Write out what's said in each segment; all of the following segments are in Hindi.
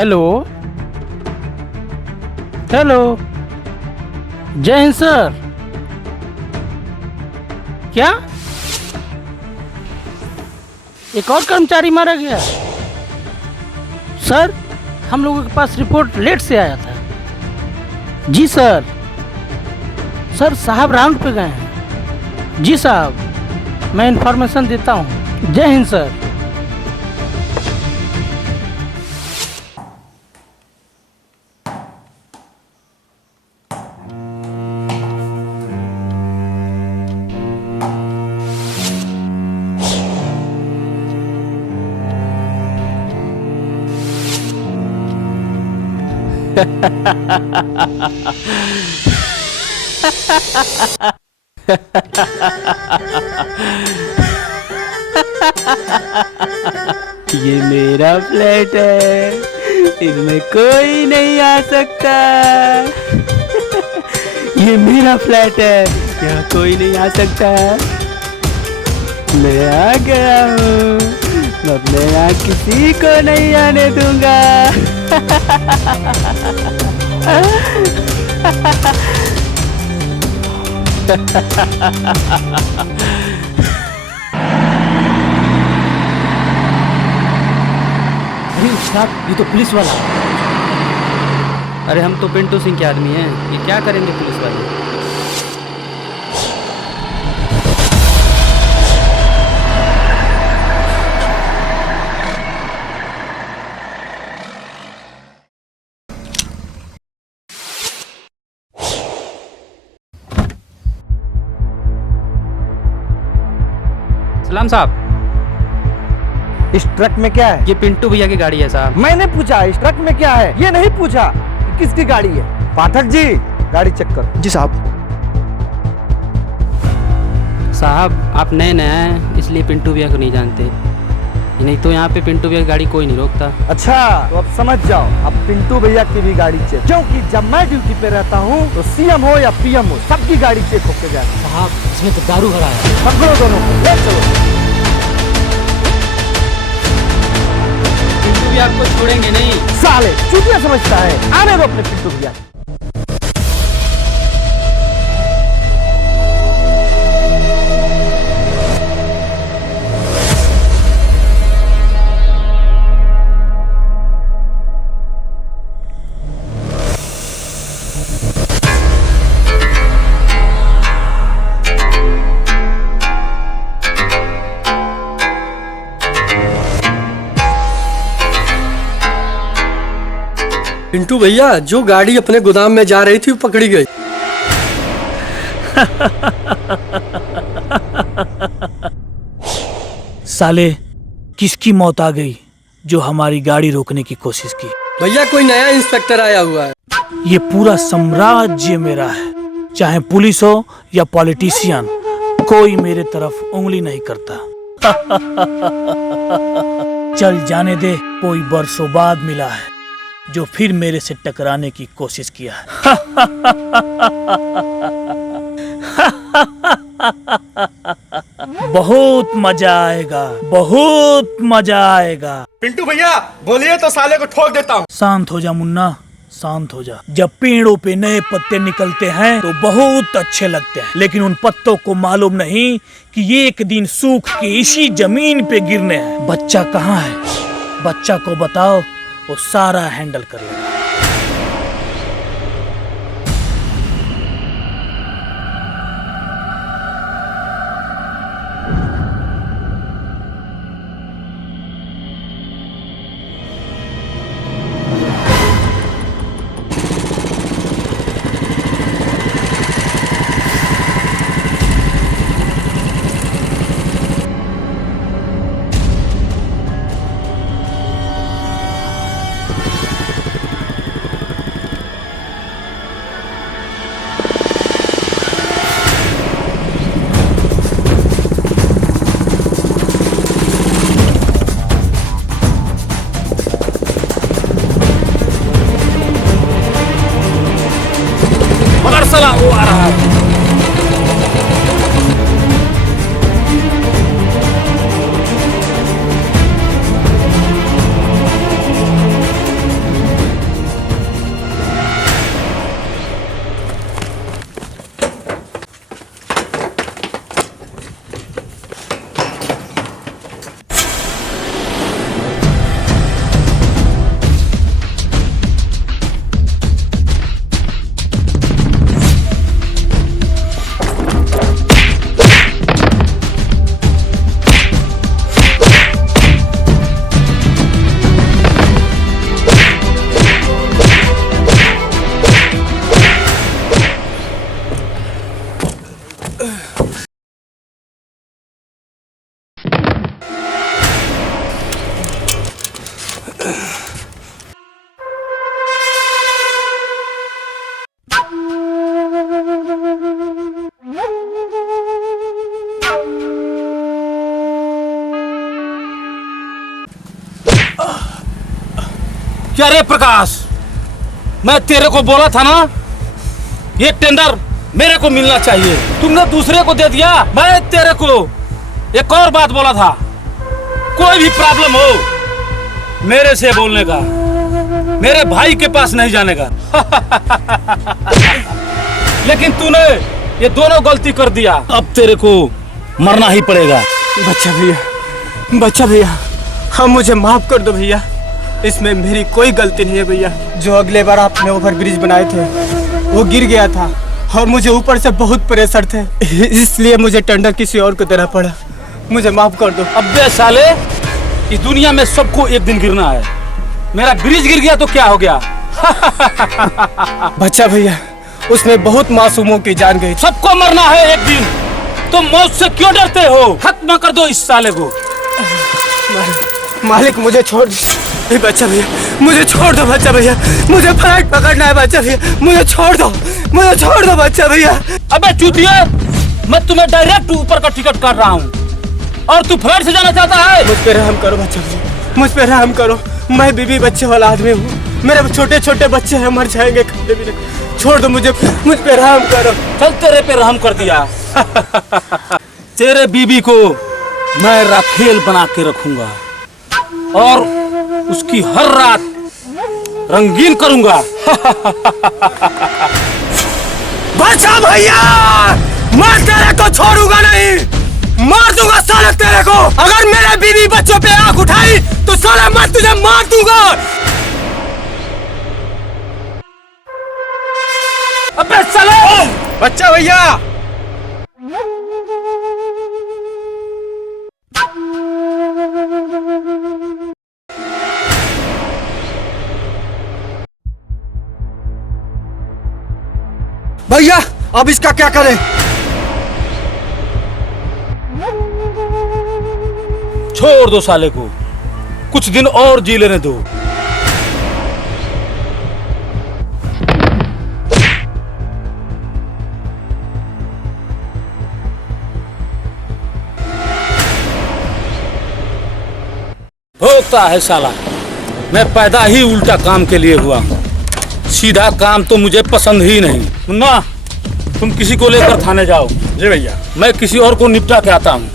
Hello hello. जय हिंद सर। क्या एक और कर्मचारी मारा गया? सर, हम लोगों के पास रिपोर्ट लेट से आया था। जी सर। सर साहब राउंड पे गए हैं। जी साहब, मैं इंफॉर्मेशन देता हूँ। जय हिंद सर। ये मेरा फ्लैट है, इसमें कोई नहीं आ सकता। ये मेरा फ्लैट है, यहाँ कोई नहीं आ सकता। मैं आ गया हूँ, मैं अपने यहाँ किसी को नहीं आने दूंगा। अरे उस्ताद, ये तो पुलिस वाला है। अरे हम तो पिंटू सिंह के आदमी हैं, ये क्या करेंगे पुलिस वाले? सलाम साहब, इस ट्रक में क्या है? ये पिंटू भैया की गाड़ी है साहब। मैंने पूछा इस ट्रक में क्या है, ये नहीं पूछा कि किसकी गाड़ी है। पाठक जी, गाड़ी चेक कर। जी साहब। साहब आप नए नए हैं, इसलिए पिंटू भैया को नहीं जानते, नहीं तो यहाँ पे पिंटू भैया की गाड़ी कोई नहीं रोकता। अच्छा, तो अब समझ जाओ, अब पिंटू भैया की भी गाड़ी चेक, क्योंकि जब मैं ड्यूटी पे रहता हूँ तो सीएम हो या पीएम हो, सबकी गाड़ी चेक होके जाती है। साहब इसमें तो दारू भरा है। पकड़ो दोनों को, ले चलो। पिंटू भैया आपको छोड़ेंगे नहीं। साले चूतिया समझता है, आने दो अपने पिंटू भैया। पिंटू भैया, जो गाड़ी अपने गोदाम में जा रही थी वो पकड़ी गई। साले किसकी मौत आ गई जो हमारी गाड़ी रोकने की कोशिश की? भैया कोई नया इंस्पेक्टर आया हुआ है। ये पूरा साम्राज्य मेरा है, चाहे पुलिस हो या पॉलिटिशियन, कोई मेरे तरफ उंगली नहीं करता। चल जाने दे, कोई बरसों बाद मिला है जो फिर मेरे से टकराने की कोशिश किया है। बहुत मजा आएगा, बहुत मजा आएगा। पिंटू भैया बोलिए तो साले को ठोक देता हूँ। शांत हो जा मुन्ना, शांत हो जा। जब पेड़ों पे नए पत्ते निकलते हैं तो बहुत अच्छे लगते हैं, लेकिन उन पत्तों को मालूम नहीं कि ये एक दिन सूख के इसी जमीन पे गिरने हैं। बच्चा कहाँ है? बच्चा को बताओ, वो सारा हैंडल कर लेगा। क्या रे प्रकाश, मैं तेरे को बोला था ना, ये टेंडर मेरे को मिलना चाहिए, तुमने दूसरे को दे दिया। मैं तेरे को एक और बात बोला था, कोई भी प्रॉब्लम हो मेरे से बोलने का, मेरे भाई के पास नहीं जाने का। लेकिन तूने ये दोनों गलती कर दिया, अब तेरे को मरना ही पड़ेगा। बच्चा भैया, हम मुझे माफ कर दो भैया, इसमें मेरी कोई गलती नहीं है भैया। जो अगले बार आपने ओवर ब्रिज बनाए थे वो गिर गया था और मुझे ऊपर से बहुत प्रेशर थे, इसलिए मुझे टेंडर किसी और को देना पड़ा। मुझे माफ कर दो। अबे साले, इस दुनिया में सबको एक दिन गिरना है, मेरा ब्रिज गिर गया तो क्या हो गया? बच्चा भैया, उसमें बहुत मासूमों की जान गई। सबको मरना है एक दिन, तो मौत से क्यों डरते हो? खत्म कर दो इस साले को। मालिक मुझे छोड़ दो बच्चा भैया, मुझे छोड़ दो बच्चा भैया, मुझे फ्लाइट पकड़ना है बच्चा भैया, मुझे छोड़ दो बच्चा भैया। अबे चूतिया, मैं तुम्हें डायरेक्ट ऊपर का टिकट काट रहा हूँ और तू फ्लाइट से जाना चाहता है? मुझ पे रहम करो बच्चा भैया, मुझ पे रहम करो। मैं बीवी बच्चे वाला आदमी हूँ, मेरे छोटे छोटे बच्चे हैं, मर जाएंगे खाने पीने। छोड़ दो मुझे, मुझ पे रहम करो। चल तेरे पे रहम कर दिया। तेरे बीबी को मैं राखेल बना के रखूंगा और उसकी हर रात रंगीन करूंगा। बच्चा भैया, मैं तेरे को छोड़ूंगा नहीं, मार दूंगा साले तेरे को। अगर मेरे बीवी बच्चों पे आंख उठाई तो साले मैं तुझे मार दूंगा। अबे साले, बच्चा भैया, भैया अब इसका क्या करें? छोड़ दो साले को, कुछ दिन और जी लेने दो। भोगता है साला, मैं पैदा ही उल्टा काम के लिए हुआ हूँ, सीधा काम तो मुझे पसंद ही नहीं। मुन्ना, तुम किसी को लेकर थाने जाओ। जी भैया। मैं किसी और को निपटा के आता हूँ।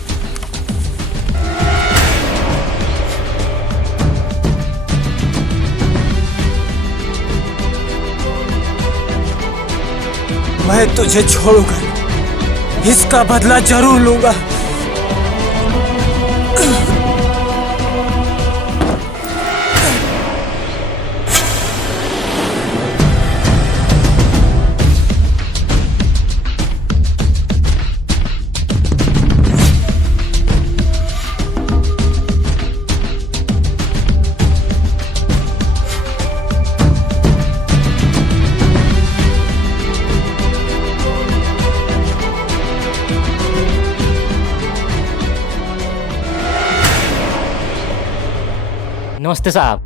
मैं तुझे छोड़ूंगा, इसका बदला जरूर लूंगा। नमस्ते साहब।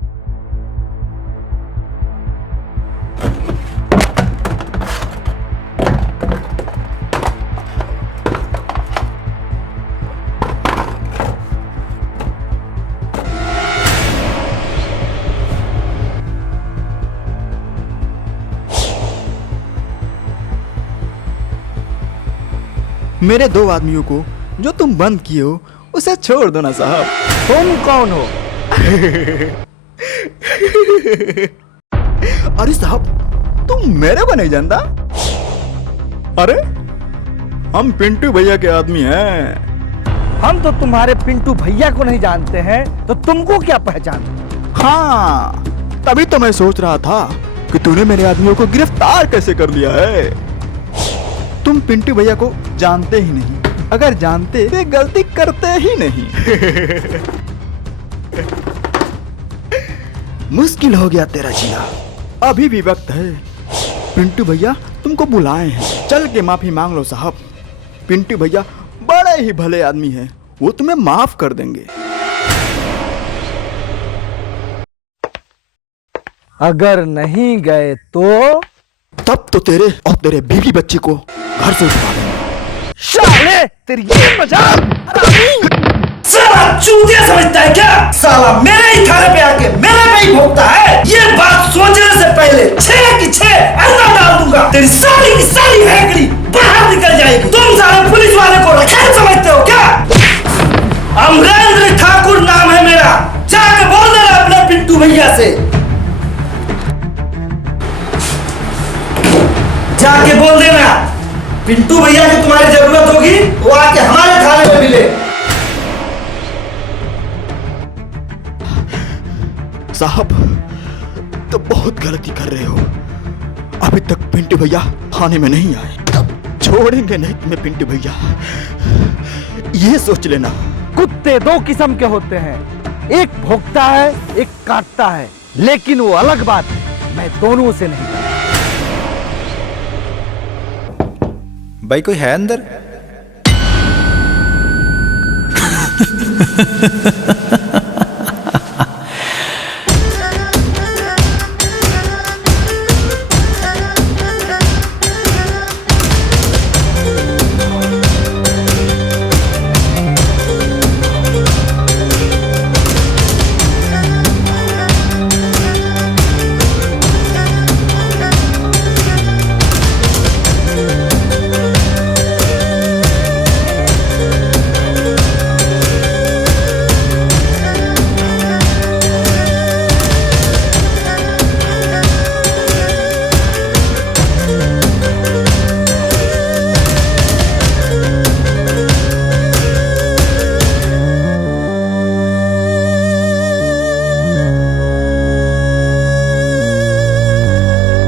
मेरे दो आदमियों को जो तुम बंद किए हो उसे छोड़ दो ना साहब। तुम कौन हो? अरे साहब, तुम मेरे को नहीं जानता? अरे हम पिंटू भैया के आदमी हैं। हम तो तुम्हारे पिंटू भैया को नहीं जानते हैं, तो तुमको क्या पहचान? हाँ, तभी तो मैं सोच रहा था कि तूने मेरे आदमियों को गिरफ्तार कैसे कर लिया है। तुम पिंटू भैया को जानते ही नहीं, अगर जानते तो गलती करते ही नहीं। मुश्किल हो गया तेरा जीना, अभी भी वक्त है। पिंटू भैया तुमको बुलाए हैं, चल के माफी मांग लो साहब। पिंटू भैया बड़े ही भले आदमी हैं, वो तुम्हें माफ कर देंगे। अगर नहीं गए तो तब तो तेरे और तेरे बीवी बच्ची को घर से उठवा देंगे। साले तेरी ये मजाक। साला चूतिया समझता है क्या? साला मेरे ही थाने पे आके मेरे पे ही भोगता है। ये बात सोचने से पहले 6 की 6 अंदर डाल दूंगा। तेरी साली की साली हैकड़ी बाहर निकल जाएगी। तुम सारे पुलिस वाले को रखेल समझते हो क्या? अमरेंद्र ठाकुर नाम है मेरा, जाके बोल देना अपने पिंटू भैया से, जाके बोल देना पिंटू भैया की तुम्हारी जरूरत होगी, वो आके हमारे थाने में मिले। साहब तो बहुत गलती कर रहे हो, अभी तक पिंटू भैया थाने में नहीं आए, तब छोड़ेंगे नहीं तुम्हें पिंटू भैया, ये सोच लेना। कुत्ते 2 किस्म के होते हैं, एक भोगता है एक काटता है, लेकिन वो अलग बात है, मैं दोनों से नहीं। भाई कोई है अंदर?